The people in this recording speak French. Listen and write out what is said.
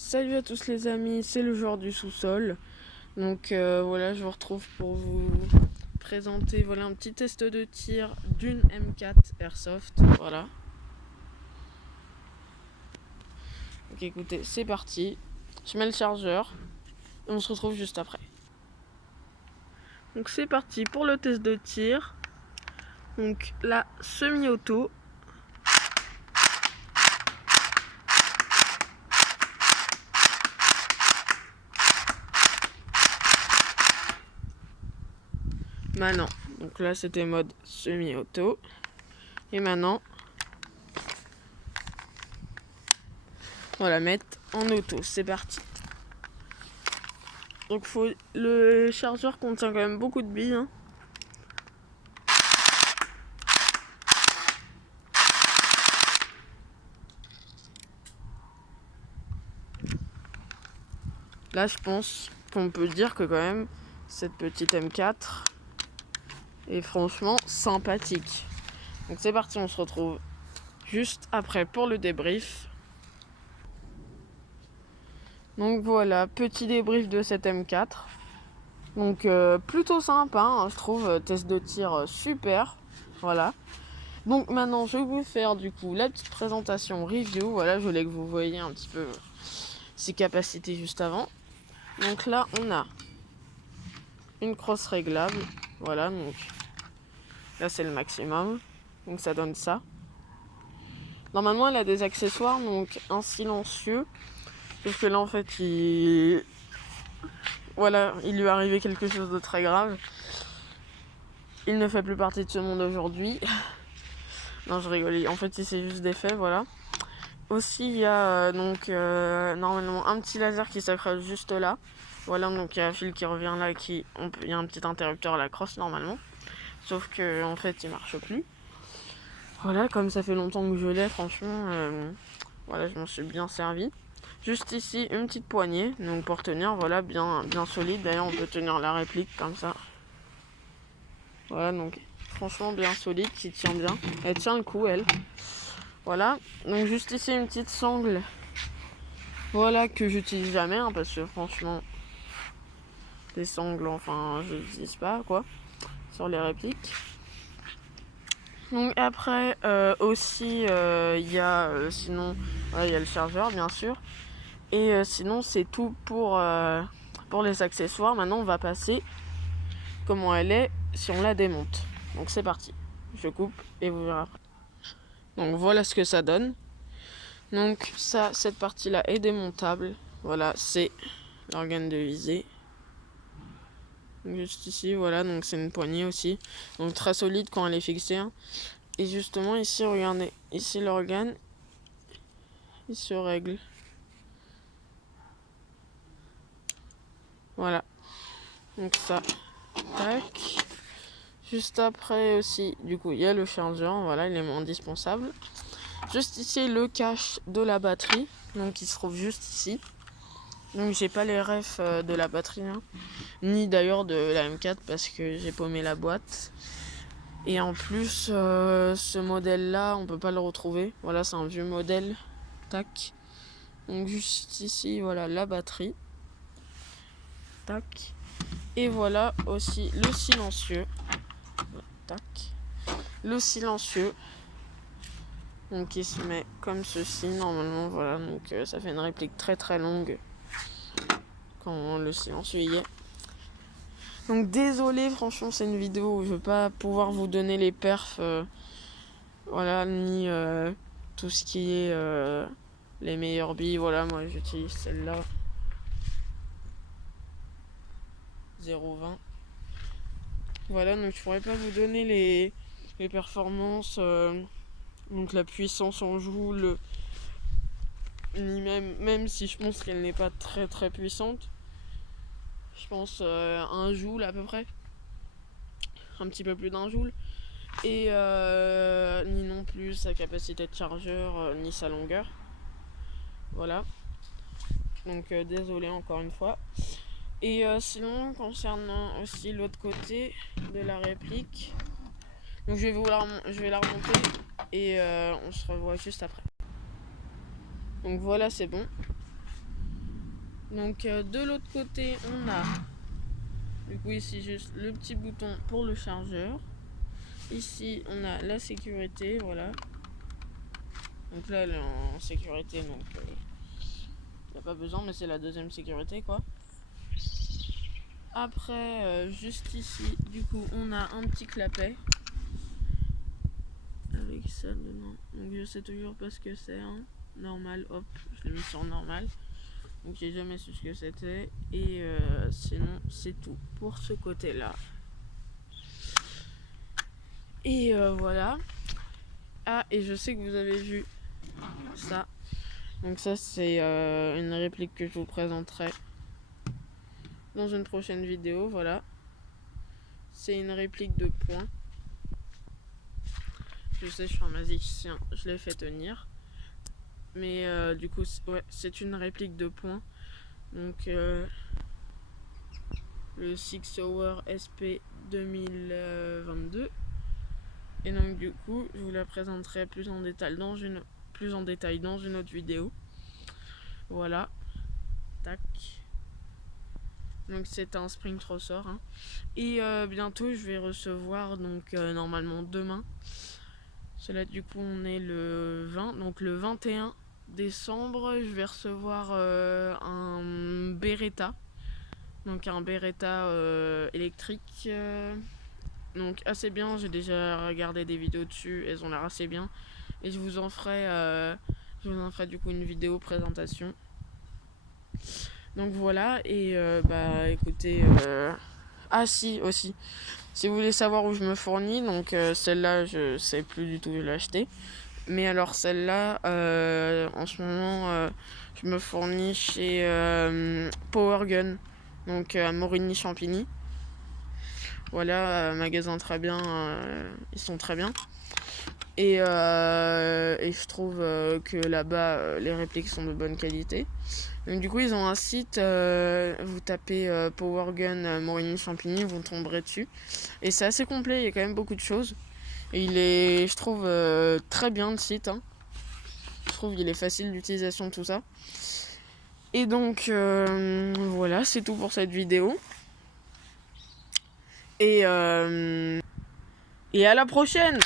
Salut à tous les amis, c'est le joueur du sous-sol. Donc voilà, je vous retrouve pour vous présenter un petit test de tir d'une M4 Airsoft. Voilà. Donc écoutez, c'est parti. Je mets le chargeur et on se retrouve juste après. Donc c'est parti pour le test de tir. Donc la semi-auto. Maintenant, donc là c'était mode semi-auto. Et maintenant, on va la mettre en auto. C'est parti. Donc le chargeur contient quand même beaucoup de billes. Hein. Là, je pense qu'on peut dire que quand même, cette petite M4 est franchement sympathique. Donc c'est parti, on se retrouve juste après pour le débrief. Donc voilà, petit débrief de cette M4. Donc plutôt sympa, hein, je trouve, test de tir super. Voilà. Donc maintenant, je vais vous faire du coup la petite présentation review. Voilà, je voulais que vous voyiez un petit peu ses capacités juste avant. Donc là, on a une crosse réglable. Voilà, donc là c'est le maximum. Donc ça donne ça. Normalement, elle a des accessoires, donc un silencieux. Sauf que là, en fait, il lui est arrivé quelque chose de très grave. Il ne fait plus partie de ce monde aujourd'hui. Non, je rigole. En fait, il s'est juste défait, voilà. Aussi, il y a normalement un petit laser qui s'accroche juste là. Voilà, donc il y a un fil qui revient là, il y a un petit interrupteur à la crosse normalement. Sauf que en fait, il marche plus. Voilà, comme ça fait longtemps que je l'ai, franchement, voilà, je m'en suis bien servi. Juste ici, une petite poignée, donc pour tenir, voilà, bien solide. D'ailleurs, on peut tenir la réplique comme ça. Voilà, donc franchement bien solide, qui tient bien. Elle tient le coup, elle. Voilà, donc juste ici, une petite sangle. Voilà, que j'utilise jamais, hein, parce que franchement, des sangles, enfin, je n'utilise pas, quoi, sur les répliques. Donc après, aussi, il y a, sinon, il y a le chargeur, bien sûr. Et sinon, c'est tout pour les accessoires. Maintenant, on va passer comment elle est si on la démonte. Donc c'est parti. Je coupe et vous verrez après. Donc voilà ce que ça donne. Donc ça, cette partie-là est démontable. Voilà, c'est l'organe de visée. Donc juste ici, voilà, donc c'est une poignée aussi. Donc très solide quand elle est fixée. Hein. Et justement ici, regardez, ici l'organe, il se règle. Voilà. Donc ça, tac. Juste après aussi, du coup, il y a le chargeur, voilà, l'élément indispensable. Juste ici, le cache de la batterie, donc il se trouve juste ici. Donc j'ai pas les refs de la batterie, hein, ni d'ailleurs de la M4 parce que j'ai paumé la boîte. Et en plus, ce modèle-là, on peut pas le retrouver. Voilà, c'est un vieux modèle. Tac. Donc juste ici, voilà la batterie. Tac. Et voilà aussi le silencieux. Tac. Le silencieux. Donc il se met comme ceci normalement, voilà, donc ça fait une réplique très très longue quand le silencieux y est. Donc désolé, franchement c'est une vidéo où je vais pas pouvoir vous donner les perfs, voilà, ni tout ce qui est les meilleures billes, voilà, moi j'utilise celle-là, 0,20. Voilà, donc je pourrais pas vous donner les performances, donc la puissance en joule, ni même si je pense qu'elle n'est pas très très puissante. Je pense 1 joule à peu près. Un petit peu plus d'1 joule. Et ni non plus sa capacité de chargeur, ni sa longueur. Voilà. Donc désolé encore une fois. Et sinon, concernant aussi l'autre côté de la réplique, donc je vais la remonter et on se revoit juste après. Donc voilà, c'est bon. Donc de l'autre côté, on a du coup ici juste le petit bouton pour le chargeur. Ici, on a la sécurité, voilà. Donc là, elle est en sécurité, donc il n'y a pas besoin, mais c'est la deuxième sécurité, quoi. Après, juste ici, du coup, on a un petit clapet. Avec ça dedans. Donc je sais toujours pas ce que c'est, hein. Normal, hop, je l'ai mis sur normal. Donc j'ai jamais su ce que c'était. Et sinon, c'est tout pour ce côté-là. Et voilà. Ah, et je sais que vous avez vu ça. Donc ça, c'est une réplique que je vous présenterai dans une prochaine vidéo, voilà. C'est une réplique de poing. Je sais, je suis un magicien, je l'ai fait tenir. Mais du coup, ouais, c'est une réplique de poing. Donc le Six Hour SP 2022. Et donc du coup, je vous la présenterai plus en détail dans une autre vidéo. Voilà. Tac. Donc c'est un Spring Trossor. Hein. Et bientôt, je vais recevoir, donc normalement demain. Cela du coup, on est le 20. Donc le 21 décembre, je vais recevoir un Beretta. Donc un Beretta électrique. Donc assez bien, j'ai déjà regardé des vidéos dessus, elles ont l'air assez bien. Et je vous en ferai du coup une vidéo présentation. Donc voilà, et bah écoutez, ah si aussi, si vous voulez savoir où je me fournis, donc celle-là je sais plus du tout où l'acheter. Mais alors celle-là, en ce moment, je me fournis chez Power Gun, donc à Morigny-Champigny. Voilà, magasin très bien, ils sont très bien. Et je trouve que là-bas, les répliques sont de bonne qualité. Donc du coup, ils ont un site, vous tapez Power Gun Morigny-Champigny, vous tomberez dessus. Et c'est assez complet, il y a quand même beaucoup de choses. Et il est, je trouve, très bien le site. Hein. Je trouve qu'il est facile d'utilisation, tout ça. Et donc, voilà, c'est tout pour cette vidéo. Et à la prochaine!